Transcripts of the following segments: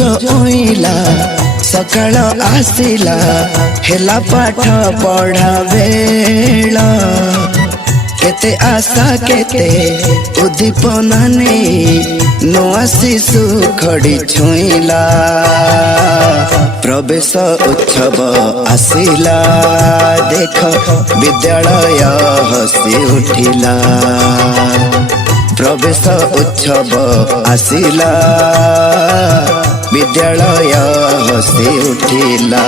सूरज ओइला सकाळ आसिला हेला पाठ पढ़ा बेला केते आशा केते उद्दीपना नहीं नुआ शिशु खड़ी छुईला प्रवेश उत्सव आसिला देख विद्यालय हसी उठिला प्रवेश उत्सव आसिला विद्यालय हसी उठिला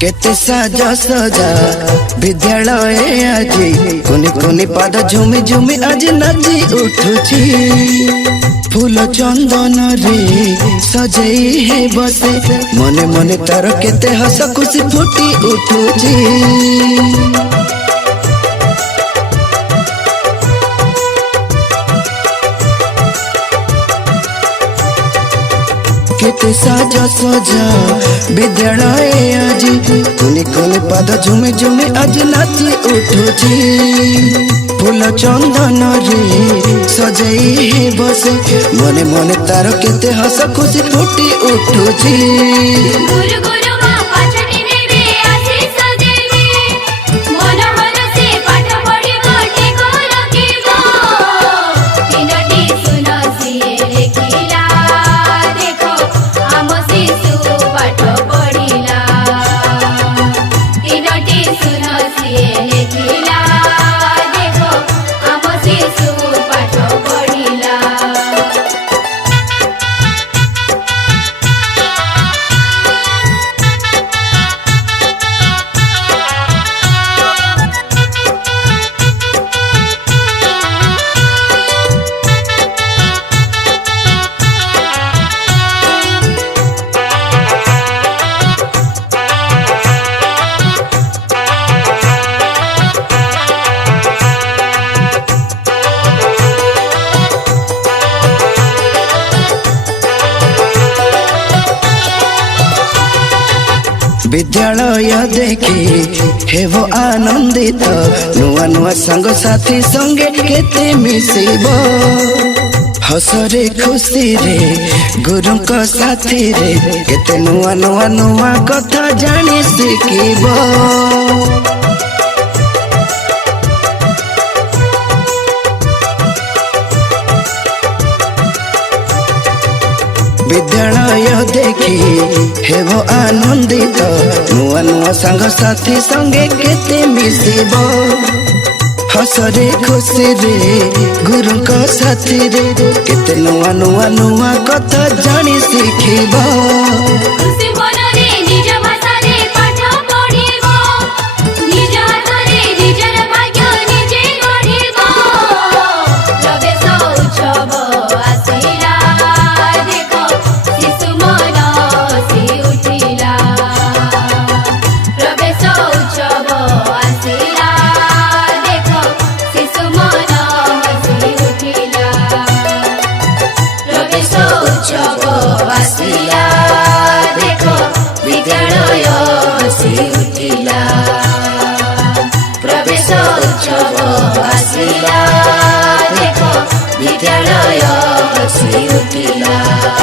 केते साजा सजा विद्यालय आजी कुनी कुनी पाद झुमी झुमी आज नाची उठुची फूल चंदन रे सजई है बसे मने मने तार केते हस खुशी फुटी उठुची केते साजा सजा विद्यालय आजी कुनी कुनी पाद झुमी झुमी आज नाची उठुची फूल चंदन रे सजई है बसे मने मने तार केते हस खुशी फुटी उठुची विद्यालय देखी हेबो आनंदित नुआ नुआ संग साथी संगे केते मिसिबो हसरे खुशी रे गुरु को साथी रे केते नुआ नुआ नुआ कथा जानी सिखिबो विद्यालय देखी हेबो आनंदित नुआ नुआ संग साथी संगे केते मिसिबो हसरे खुशी रे गुरु को साथी रे केते नुआ नुआ नुआ कथा जानी सिखिबो प्रवेश उत्सव आसिला देखो विद्यालय हसी उठिला।